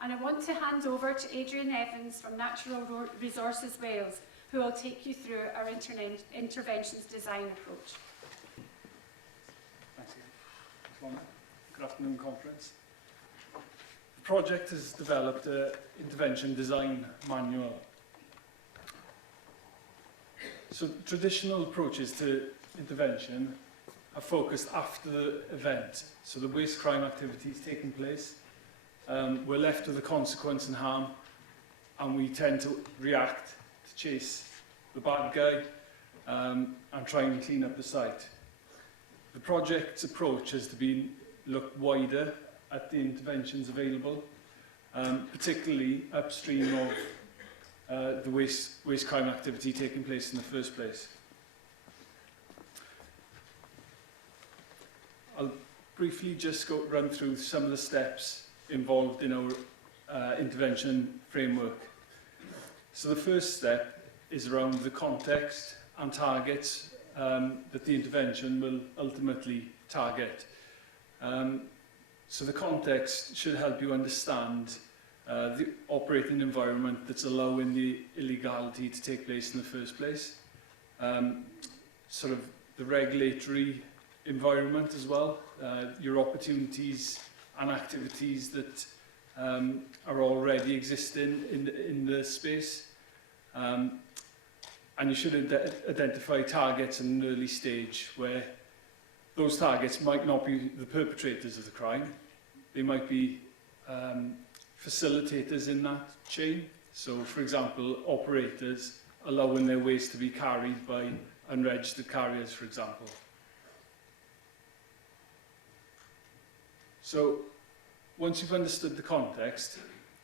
and I want to hand over to Adrian Evans from Natural Resources Wales, who will take you through our interventions design approach. Thanks, Ian. Good afternoon, conference. The project has developed an intervention design manual. So traditional approaches to intervention are focused after the event. So the waste crime activity is taking place. We're left with the consequence and harm, and we tend to react to chase the bad guy and try and clean up the site. The project's approach has to be look wider at the interventions available, particularly upstream of the waste crime activity taking place in the first place. I'll briefly just run through some of the steps involved in our intervention framework. So the first step is around the context and targets that the intervention will ultimately target. So the context should help you understand the operating environment that's allowing the illegality to take place in the first place. Sort of the regulatory environment as well, your opportunities and activities that are already existing in the space. And you should identify targets in an early stage where those targets might not be the perpetrators of the crime. They might be facilitators in that chain. So, for example, operators allowing their waste to be carried by unregistered carriers, for example. So, once you've understood the context,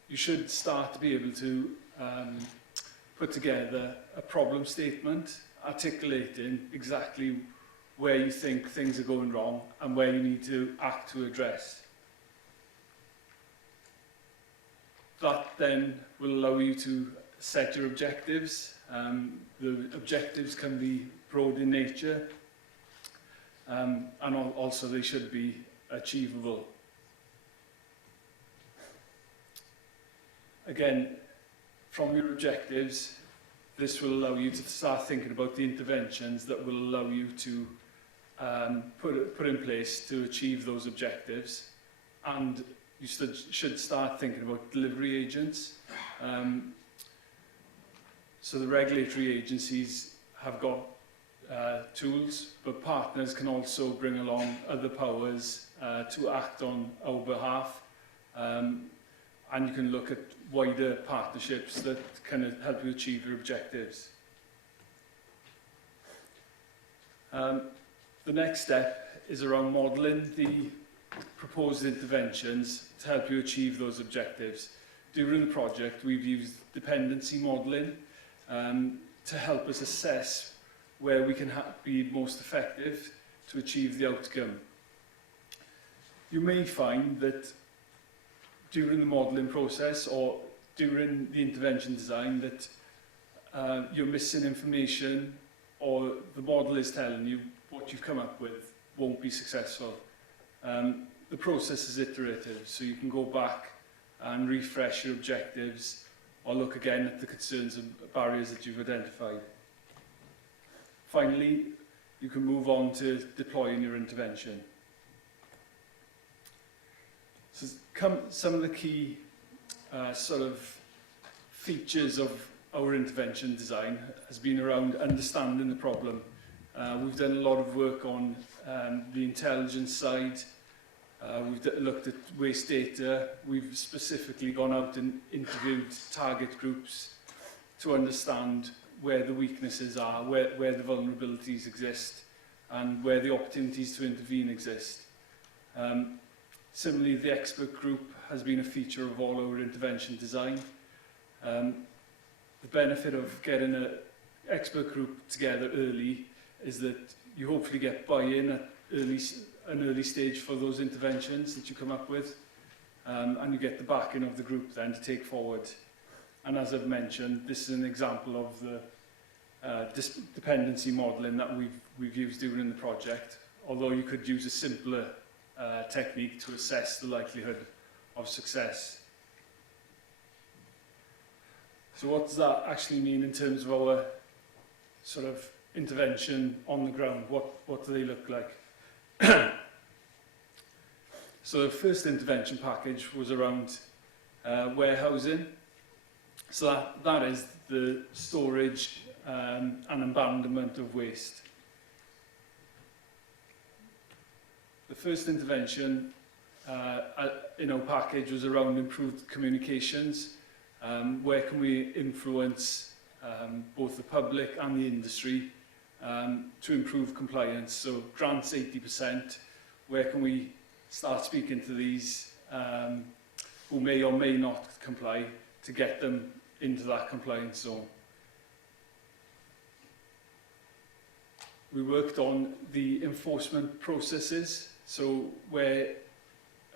you should start to be able to put together a problem statement articulating exactly where you think things are going wrong and where you need to act to address. That then will allow you to set your objectives. The objectives can be broad in nature, and also they should be achievable. Again, from your objectives, this will allow you to start thinking about the interventions that will allow you to put in place to achieve those objectives. And you should start thinking about delivery agents. So the regulatory agencies have got tools, but partners can also bring along other powers to act on our behalf. And you can look at wider partnerships that can help you achieve your objectives. The next step is around modelling the proposed interventions to help you achieve those objectives. During the project, we've used dependency modelling to help us assess where we can be most effective to achieve the outcome. You may find that during the modelling process or during the intervention design that you're missing information, or the model is telling you what you've come up with won't be successful. The process is iterative, so you can go back and refresh your objectives or look again at the concerns and barriers that you've identified. Finally, you can move on to deploying your intervention. So some of the key sort of features of our intervention design has been around understanding the problem. We've done a lot of work on the intelligence side. We've looked at waste data. We've specifically gone out and interviewed target groups to understand where the weaknesses are, where the vulnerabilities exist, and where the opportunities to intervene exist. Similarly, the expert group has been a feature of all our intervention design. The benefit of getting an expert group together early is that you hopefully get buy-in at an early stage for those interventions that you come up with, and you get the backing of the group then to take forward. And as I've mentioned, this is an example of the dependency modelling that we've used during the project, although you could use a simpler technique to assess the likelihood of success. So what does that actually mean in terms of our sort of intervention on the ground? What do they look like? So the first intervention package was around warehousing. So that is the storage and abandonment of waste. The first intervention in our package was around improved communications. Where can we influence both the public and the industry to improve compliance? So grants 80%. Where can we start speaking to these who may or may not comply to get them into that compliance zone? We worked on the enforcement processes. So where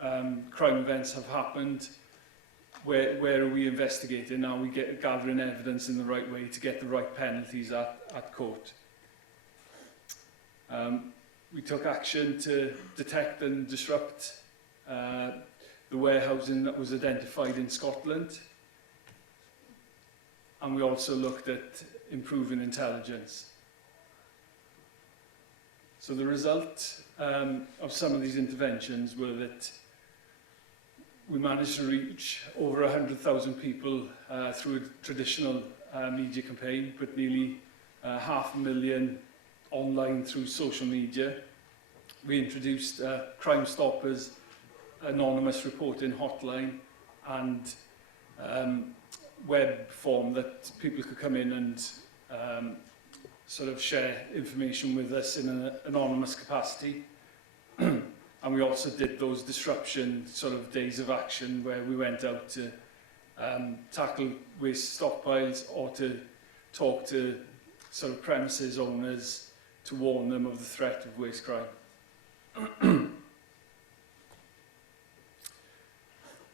crime events have happened, where are we investigating? Are we gathering evidence in the right way to get the right penalties at court? We took action to detect and disrupt the warehousing that was identified in Scotland. And we also looked at improving intelligence. So the result of some of these interventions were that we managed to reach over 100,000 people through a traditional media campaign, but nearly 500,000 online through social media. We introduced Crime Stoppers anonymous reporting hotline and web form that people could come in and sort of share information with us in an anonymous capacity. And we also did those disruption sort of days of action where we went out to tackle waste stockpiles or to talk to sort of premises owners to warn them of the threat of waste crime.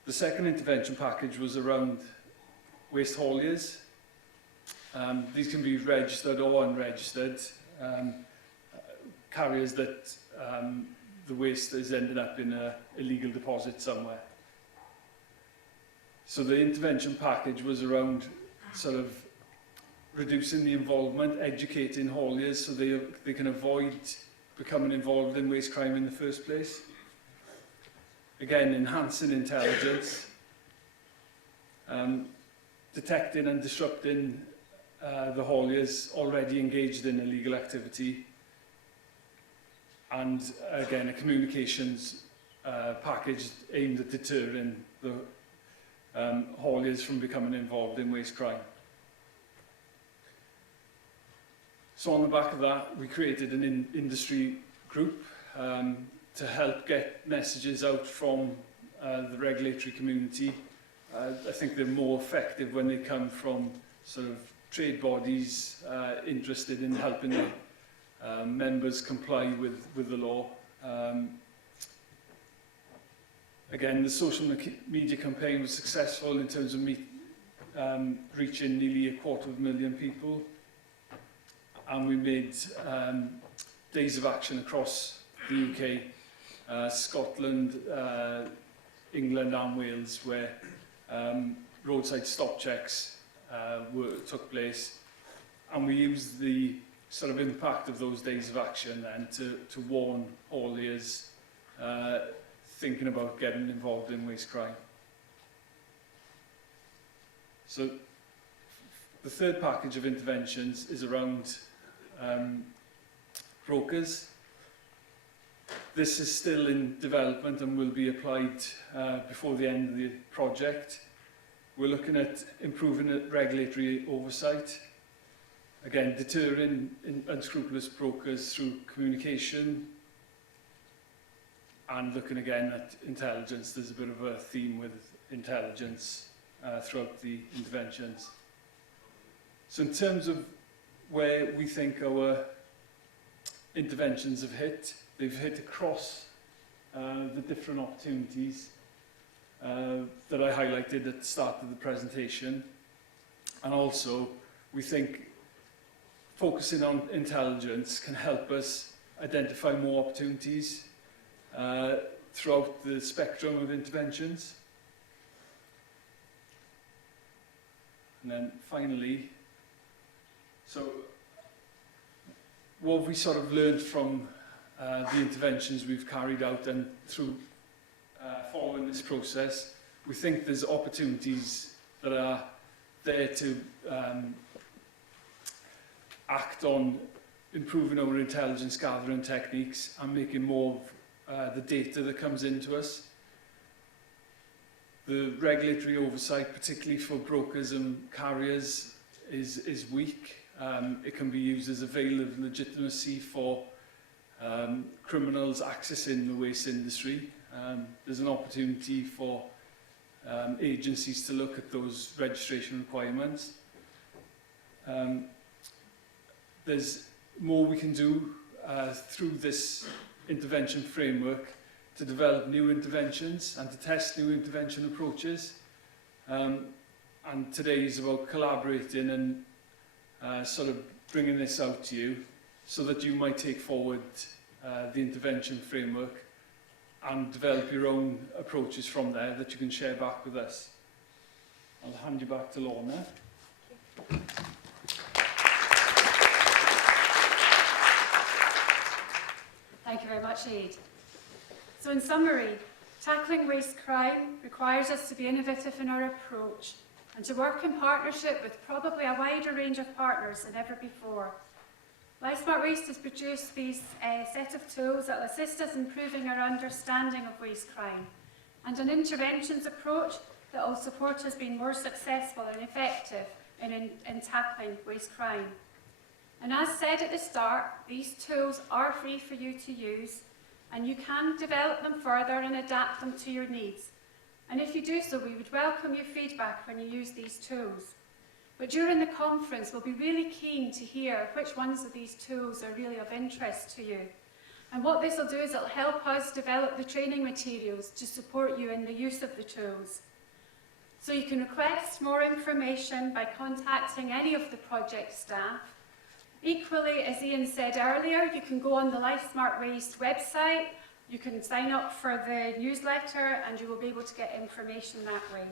The second intervention package was around waste hauliers. These can be registered or unregistered carriers that the waste has ended up in an illegal deposit somewhere. So the intervention package was around sort of reducing the involvement, educating hauliers so they can avoid becoming involved in waste crime in the first place. Again, enhancing intelligence, detecting and disrupting the hauliers already engaged in illegal activity, and again, a communications package aimed at deterring the hauliers from becoming involved in waste crime. So on the back of that, we created an industry group to help get messages out from the regulatory community. I think they're more effective when they come from sort of trade bodies interested in helping their members comply with the law. Again, the social media campaign was successful in terms of reaching nearly 250,000 people. And we made days of action across the UK, Scotland, England and Wales, where roadside stop checks took place. And we used the sort of impact of those days of action and to warn hauliers thinking about getting involved in waste crime. So the third package of interventions is around brokers. This is still in development and will be applied before the end of the project. We're looking at improving regulatory oversight. Again, deterring unscrupulous brokers through communication and looking again at intelligence. There's a bit of a theme with intelligence throughout the interventions. So in terms of where we think our interventions have hit, they've hit across the different opportunities that I highlighted at the start of the presentation. And also, we think focusing on intelligence can help us identify more opportunities throughout the spectrum of interventions. And then finally, so what we sort of learned from the interventions we've carried out and through following this process, we think there's opportunities that are there to act on improving our intelligence gathering techniques and making more of the data that comes into us. The regulatory oversight, particularly for brokers and carriers, is weak. It can be used as a veil of legitimacy for criminals accessing the waste industry. There's an opportunity for agencies to look at those registration requirements. There's more we can do through this intervention framework to develop new interventions and to test new intervention approaches. And today is about collaborating and sort of bringing this out to you so that you might take forward the intervention framework and develop your own approaches from there that you can share back with us. I'll hand you back to Lorna. Thank you very much, Aid. So in summary, tackling waste crime requires us to be innovative in our approach and to work in partnership with probably a wider range of partners than ever before. LifeSmart Waste has produced these set of tools that will assist us in improving our understanding of waste crime and an interventions approach that will support us being more successful and effective in tackling waste crime. And as said at the start, these tools are free for you to use, and you can develop them further and adapt them to your needs. And if you do so, we would welcome your feedback when you use these tools. But during the conference, we'll be really keen to hear which ones of these tools are really of interest to you. And what this will do is it'll help us develop the training materials to support you in the use of the tools. So you can request more information by contacting any of the project staff. Equally, as Ian said earlier, you can go on the LifeSmart Waste website, you can sign up for the newsletter, and you will be able to get information that way.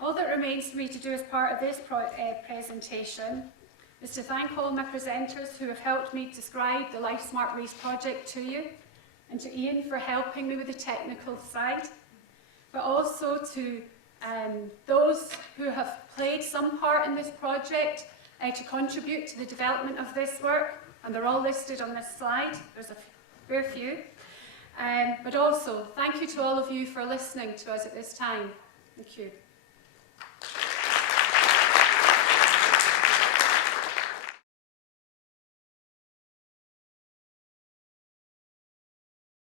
All that remains for me to do as part of this presentation is to thank all my presenters who have helped me describe the LifeSmart Waste project to you, and to Ian for helping me with the technical side, but also to those who have played some part in this project to contribute to the development of this work, and they're all listed on this slide. There's a fair few. But also, thank you to all of you for listening to us at this time. Thank you.